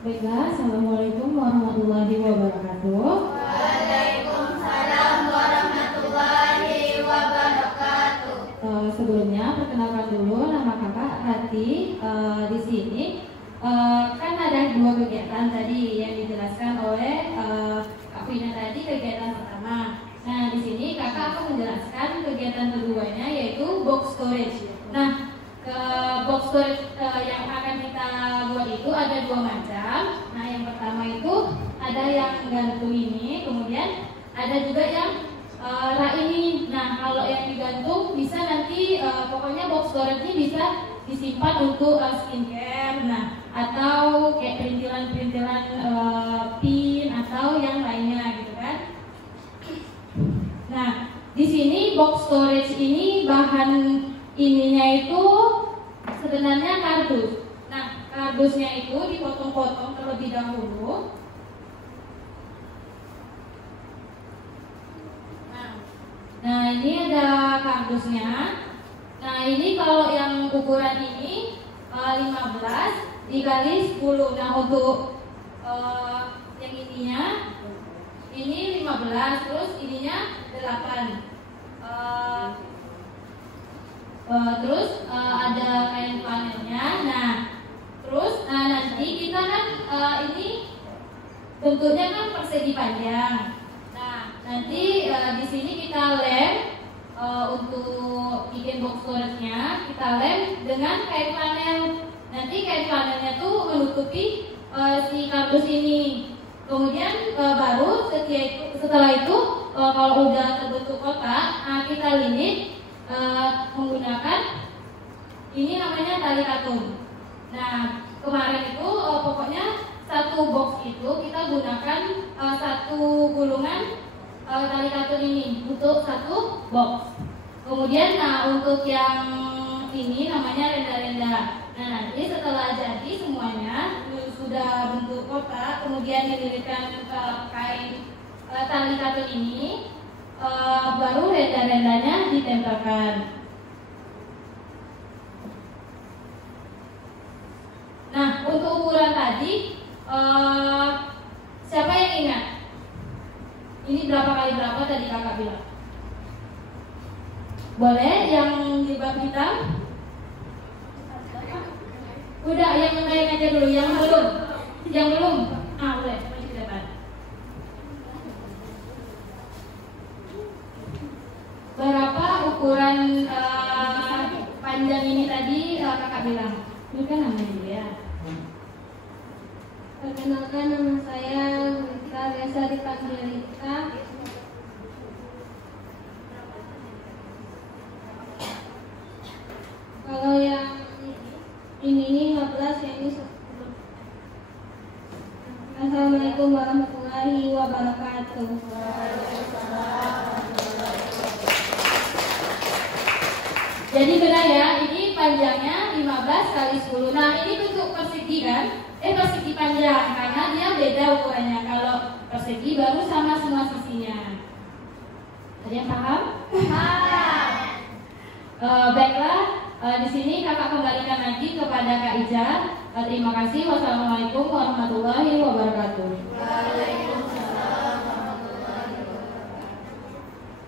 Baiklah, Assalamualaikum warahmatullahi wabarakatuh. Waalaikumsalam warahmatullahi wabarakatuh. Sebelumnya perkenalkan dulu, nama kakak Rati. Di sini kan ada dua kegiatan tadi yang dijelaskan oleh Kak Vina tadi, kegiatan pertama. Nah, di sini kakak akan menjelaskan kegiatan keduanya, yaitu box storage. Nah, box storage yang akan kita buat itu ada dua macam. Nah, yang pertama itu ada yang gantung ini, kemudian ada juga yang rak ini. Nah, kalau yang digantung bisa nanti pokoknya box storage ini bisa disimpan untuk skincare, atau kayak perintilan-perintilan pin atau yang lainnya gitu di sini box storage ini bahan ininya itu sebenarnya kardus. Nah, kardusnya itu dipotong-potong terlebih dahulu. Nah, ini ada kardusnya. Nah, ini kalau yang ukuran ini 15 dikali 10. Nah, untuk yang ininya ini 15, terus ininya 8. Terus ada kain flanelnya. Nah, terus nanti kita kan ini bentuknya kan persegi panjang. Nah, nanti di sini kita lem untuk bikin box storage-nya, kita lem dengan kain flanel. Nanti kain flanelnya tuh menutupi si kardus ini. Kemudian baru setelah itu kalau udah terbentuk kotak, kita lilit menggunakan ini namanya tali katun. Nah, kemarin itu pokoknya satu box itu kita gunakan satu gulungan tali katun ini untuk satu box. Kemudian untuk yang ini namanya renda-renda. Nah, nanti setelah jadi semuanya sudah bentuk kotak, kemudian dililitkan ke kain tali katun ini, baru renda-rendanya ditempelkan. Nah, untuk ukuran tadi, siapa yang ingat? Ini berapa kali berapa tadi kakak bilang? Boleh yang jilbab hitam? Udah, yang lain aja dulu, yang belum. Yang belum? Boleh, maju ke depan. Berapa ukuran panjang ini tadi kakak bilang? Ini kan namanya dulu ya. Perkenalkan, nama saya Rita, biasa dipanggil Rita. Kalau yang ini 15, yang ini 10. Assalamualaikum warahmatullahi wabarakatuh. Jadi benar ya, ini panjangnya 15 kali 10. Nah, ini bentuk persegi kan? Persegi panjang, karena dia beda ukurannya. Kalau persegi baru sama semua sisinya. Ada yang paham? Paham. Baiklah, di sini kakak kembalikan lagi kepada Kak Ijar. Terima kasih. Wassalamualaikum warahmatullahi wabarakatuh.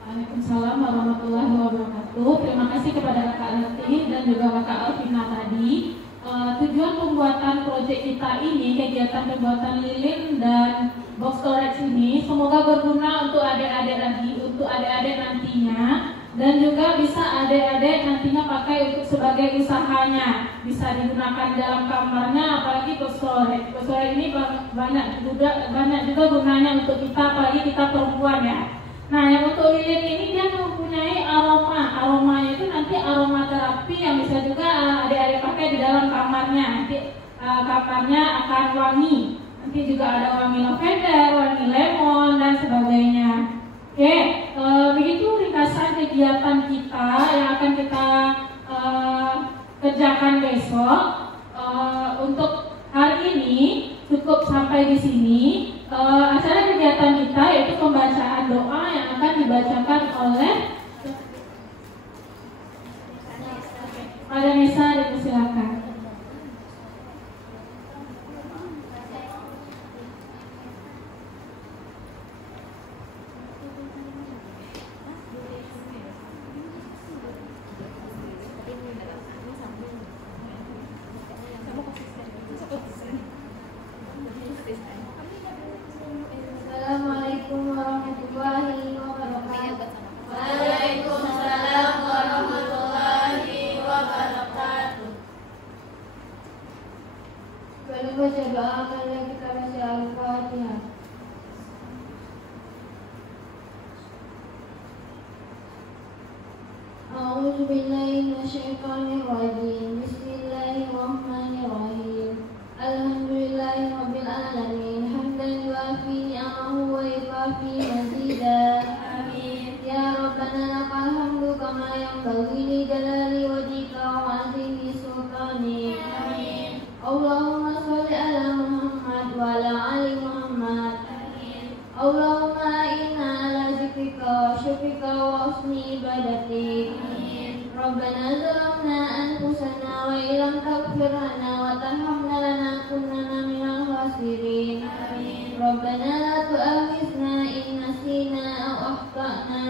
Waalaikumsalam warahmatullahi wabarakatuh. Terima kasih kepada Kakak Leti dan juga Kakak Alvina tadi. Tujuan pembuatan proyek kita ini, kegiatan pembuatan lilin dan box storage ini, semoga berguna untuk adik-adik lagi, untuk adik-adik nantinya, dan juga bisa adik-adik nantinya pakai untuk sebagai usahanya, bisa digunakan dalam kamarnya, apalagi box storage. Box storage ini banyak juga gunanya untuk kita, apalagi kita perempuan ya. Nah, yang untuk lilin ini dia mempunyai aromanya itu nanti aromaterapi yang bisa juga adik-adik pakai di dalam kamarnya. Nanti kamarnya akan wangi. Nanti juga ada wangi lavender, wangi lemon dan sebagainya. Oke, begitu ringkasan kegiatan kita yang akan kita kerjakan besok. Untuk hari ini cukup sampai di sini. Acara kegiatan kita yaitu pembacaan doa yang akan dibacakan oleh Pada Nesa, dipersilakan. Assalamualaikum warahmatullahi wabarakatuh. Waalaikumsalam warahmatullahi wabarakatuh. Boleh baca doa, mari kita baca Al-Fatihah. A'udzu billahi minasyaitonir rajim. Bismillahirrahmanirrahim. Alhamdulillahirabbil alamin. Hamdan yuafi ni'amahu wa yukafi mazidah. Amin. Ya Rabbana ينبغي لجلال وجهك وعظيم سلطانك. اللهم صل على محمد وعلى آل محمد. اللهم إنا على ذكرك وشكرك وحسن عبادتك. ربنا ظلمنا أنفسنا وإن لم تغفر لنا وترحمنا لنكونن من الخاسرين. ربنا لا تؤاخذنا إن نسينا أو أخطأنا.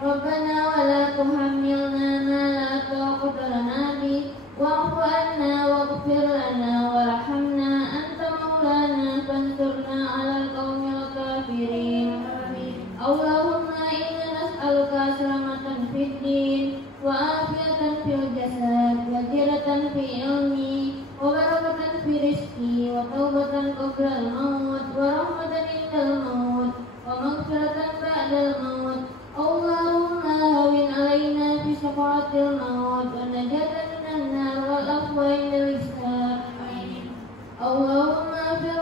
ربنا ولا تحملنا ما لا طاقة لنا به واعف عنا واغفر لنا وارحمنا أنت مولانا فانصرنا على القوم الكافرين. اللهم إنا نسألك سلامة في الدين وعافية في الجسد وزيادة في علمي وبركة في رزقي وتوبة قبل الموت ورحمة عند الموت ومغفرة بعد الموت. اللهم هون علينا في سكرات الموت والنجاة من النار والعفو عند الحساب. اللهم اغفر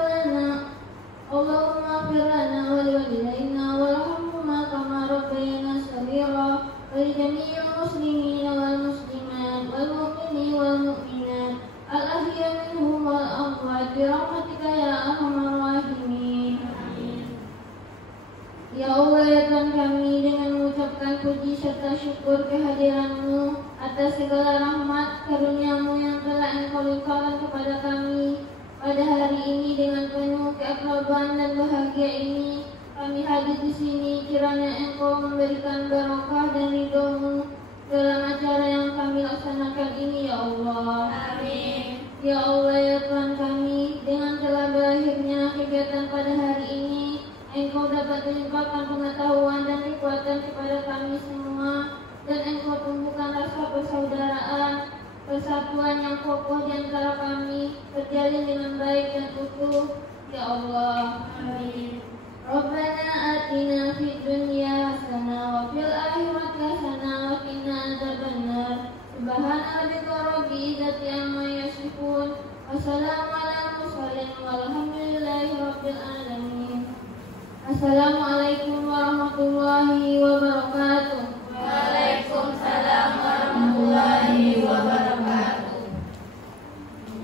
لنا ولوالدينا وارحمهما كما ربيانا صغيرا ولجميع المسلمين والمسلمات والمؤمنين والمؤمنات الأحياء منهم والأموات برحمتك يا أرحم الراحمين. Ya Allah, ya Tuhan kami, dengan mengucapkan puji serta syukur kehadiran-Mu atas segala rahmat karunia-Mu yang telah Engkau limpahkan kepada kami pada hari ini. Dengan penuh keakraban dan bahagia ini kami hadir di sini, kiranya Engkau memberikan barokah dan ridho-Mu dalam acara yang kami laksanakan ini, ya Allah. Amin. Ya Allah, ya Tuhan kami, dengan telah berakhirnya kegiatan pada hari ini, Engkau dapat melimpahkan pengetahuan dan kekuatan kepada kami semua, dan Engkau tumbuhkan rasa persaudaraan, persatuan yang kokoh di antara kami, terjalin dengan baik dan utuh, ya Allah. Amin. Rabbana atina fid dunya hasanah wa fil akhirati hasanah wa qina adzabannar. Subhana rabbika rabbil izzati amma yasifun. Wassalamu ala mursalin walhamdulillahi rabbil alamin. Assalamualaikum warahmatullahi wabarakatuh. Waalaikumsalam warahmatullahi wabarakatuh.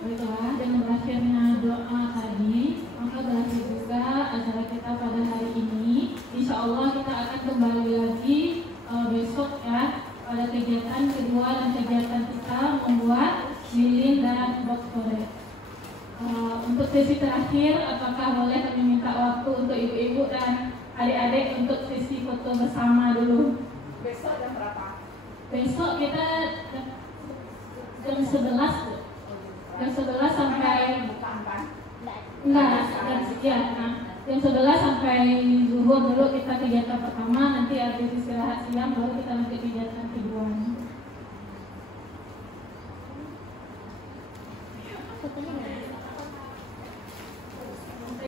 Baiklah, dengan berakhirnya doa tadi, maka berakhir juga acara kita pada hari ini. Insya Allah kita akan kembali lagi besok ya, pada kegiatan kedua dan kegiatan kita membuat lilin dan box coret. Untuk sesi terakhir, apakah boleh kami minta waktu untuk ibu-ibu dan adik-adik untuk sesi foto bersama dulu? Besok jam berapa? Besok kita jam 11 sampai jam 11 sampai zuhur dulu kita kegiatan pertama, nanti habis istirahat siang baru kita lanjut kegiatan kedua. Fotonya